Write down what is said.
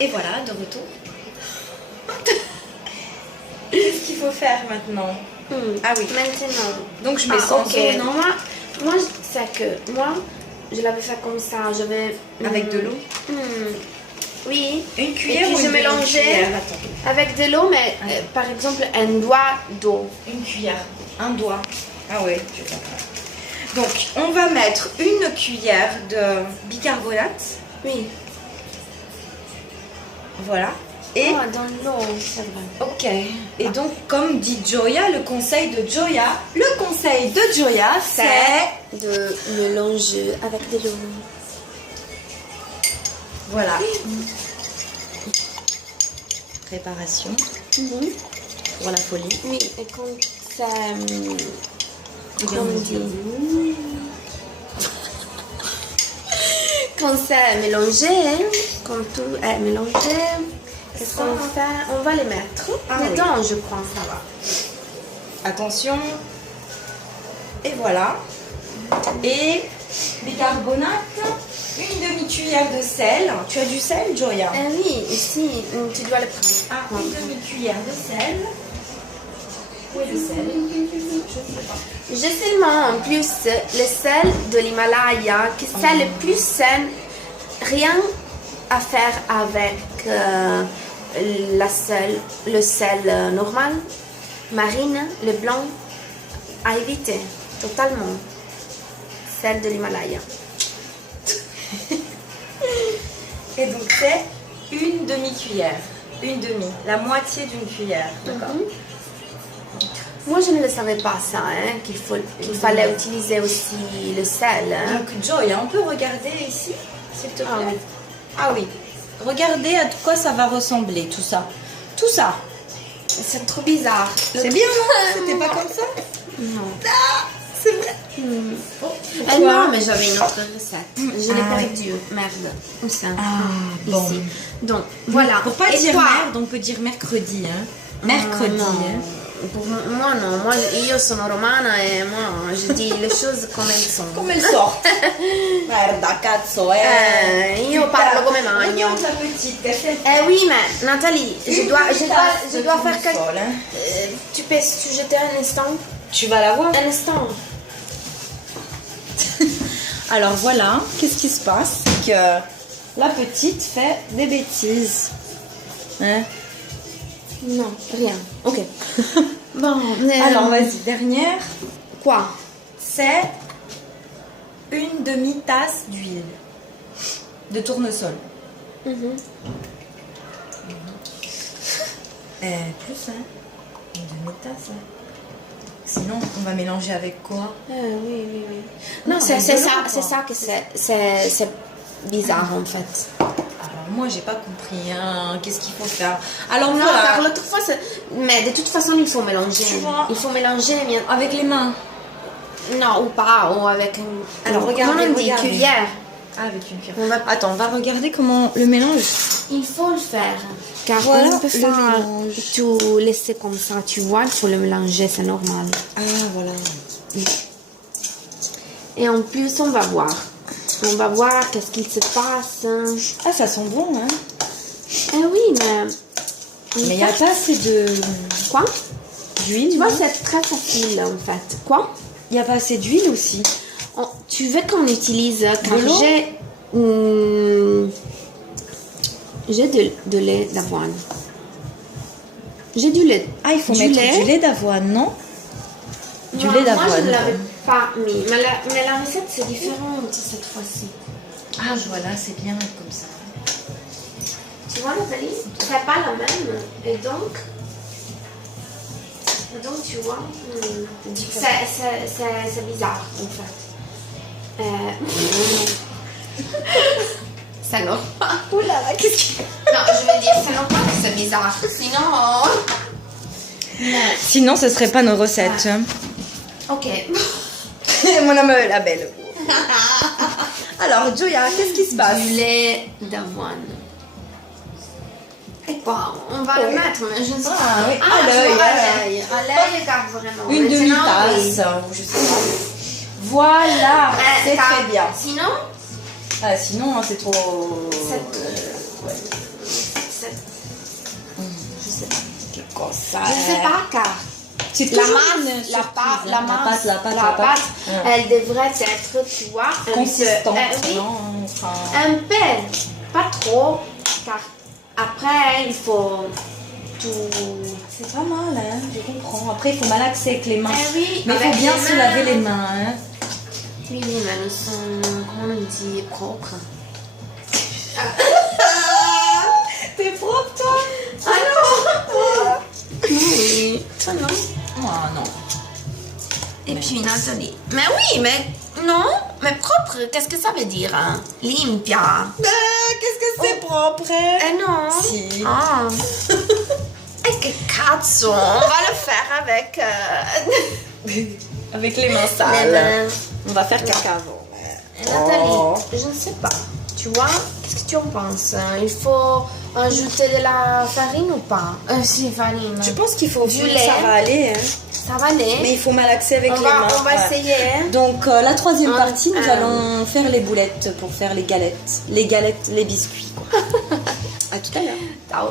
Et voilà, de retour. Qu'est-ce qu'il faut faire maintenant? Ah oui. Maintenant. Donc je mets sans ok. eau. Non, moi c'est que moi, je l'avais fait comme ça. Je vais Avec de l'eau? Oui. Une cuillère Et puis ou je une mélangeais demi-cuillère? Attends. avec de l'eau, mais par exemple un doigt d'eau. Une cuillère, un doigt. Ah ouais, je comprends. Donc, on va mettre une cuillère de bicarbonate. Oui. Voilà. Et, dans l'eau, c'est vrai. ok. Et donc, comme dit Joya, le conseil de Joya, c'est de mélanger avec de l'eau. voilà. Préparation pour la folie. Oui, et quand c'est... Regarde mon Dieu. Quand c'est mélangé, quand tout est mélangé, qu'est-ce qu'on fait? On va les mettre dedans, je crois. Ça va. Attention. Et voilà. Et bicarbonate, une demi-cuillère de sel. Tu as du sel, Joya? Oui, ici, tu dois le prendre. Ah, une demi-cuillère de sel. Où est le sel? Je ne sais pas. Je sais en plus le sel de l'Himalaya, que c'est le plus sain, rien à faire avec le sel normal, marine, le blanc, à éviter totalement. Sel de l'Himalaya. Et donc c'est une demi-cuillère. Une demi, la moitié d'une cuillère. D'accord. Moi, je ne le savais pas ça, hein, qu'il fallait utiliser aussi le sel. Hein. Donc Joy, on peut regarder ici, s'il te plaît? Ah oui. Ah oui. Regardez à quoi ça va ressembler, tout ça. Tout ça. C'est trop bizarre. C'est bien, hein? C'était pas comme ça? Non. Ah, c'est vrai. Non, mais j'avais une autre recette. Je l'ai perdue. Merde. Où ça? bon. Ici. Donc, voilà. Pour pas Et dire toi? merde, on peut dire mercredi. Hein? Mercredi. Non. Hein? Pour moi, non. Moi, io sono romana et moi, je dis les choses comme elles sont. Come elles sortent. Merda, cazzo, Io parlo come magno. Regarde la petite, elle fait... Oui, mais Nathalie, je dois faire quelque... sol, hein. Tu peux jeter un instant? Tu vas la voir? Un instant. Alors voilà, qu'est-ce qui se passe? C'est que la petite fait des bêtises. Hein? Non, rien. Ok. Bon, Alors vas-y, dernière. Quoi? C'est une demi-tasse d'huile de tournesol. Plus, hein? Une demi-tasse, hein? Sinon, on va mélanger avec quoi? Oui. Non, c'est ça que c'est bizarre en fait. Alors moi, j'ai pas compris. Hein. Qu'est-ce qu'il faut faire? Alors Non, voilà. car l'autre fois, mais de toute façon, il faut mélanger. Tu vois? Il faut mélanger, mais... Avec les mains. Non, ou pas, ou avec une... Alors, regardez, comment on dit, regardez. cuillère. Ah, avec une cuillère. Attends, on va regarder comment le mélange. Il faut le faire. Car Voilà, on peut le pas mélange. tout laisser comme ça, tu vois, il faut le mélanger, c'est normal. Ah, voilà. Et en plus, on va voir. On va voir qu'est-ce qu'il se passe. Ah, ça sent bon, hein? Oui, mais... Mais il n'y a pas assez de... Quoi? d'huile. Tu vois, c'est très facile, en fait. Quoi? Il n'y a pas assez d'huile aussi. Tu veux qu'on utilise... Car De l'eau? j'ai de lait d'avoine. J'ai du lait. Ah, il faut du mettre lait. du lait d'avoine, non? Du Non, lait Moi, je d'avoine. ne l'avais pas mis. Mais la recette, c'est différente cette fois-ci. Ah, voilà, c'est bien comme ça. Tu vois, Nathalie, c'est pas la même. Et donc tu vois, c'est bizarre, en fait. Ça non. Ouh là là, qu'est-ce que... Non, je veux dire, c'est non pas que c'est bizarre. Sinon... Sinon, ce serait pas nos recettes. Hein. Ok. Mon âme, la belle. Alors, Joya, qu'est-ce qui se passe? Du lait d'avoine. Et quoi? On va le mettre, mais je ne sais pas. Ah, oui, À l'œil, car vraiment. Une Maintenant, demi-tasse. Je sais pas. Voilà, c'est car très bien. Sinon, Ah, sinon, hein, c'est trop... Ouais. Je sais pas. Che cosa Je ne sais pas car C'est la toujours masse, une la surprise, pâte, hein. La pâte. elle devrait être, tu vois, Consistante, oui, non? Enfin... un peu, pas trop, car après il faut tout. C'est pas mal, hein, je comprends. Après, il faut malaxer avec les mains. Oui, mais il avec faut bien les se mains. laver les mains. Hein. Oui, mais nous sommes, comment on dit, propres. T'es propre, toi? Ah non. Oui, toi non. Ah non. Et puis Nathalie. Mais oui, mais non, mais propre, qu'est-ce que ça veut dire, hein? Limpia. Qu'est-ce que c'est propre? Eh non. Si. Ah. Et que cazzo, on va le faire avec Avec les mains les sales. mains. On va faire caca avant. Nathalie, je ne sais pas. Tu vois, qu'est-ce que tu en penses? Il faut ajouter de la farine ou pas? Si, farine. Je pense qu'il faut Du ça lait. va aller. Hein. Ça va aller. Mais il faut malaxer avec les mains. On va Voilà. essayer. Hein. Donc la troisième partie, nous un. allons faire les boulettes pour faire les galettes. Les biscuits. Quoi. À tout à l'heure. Ciao.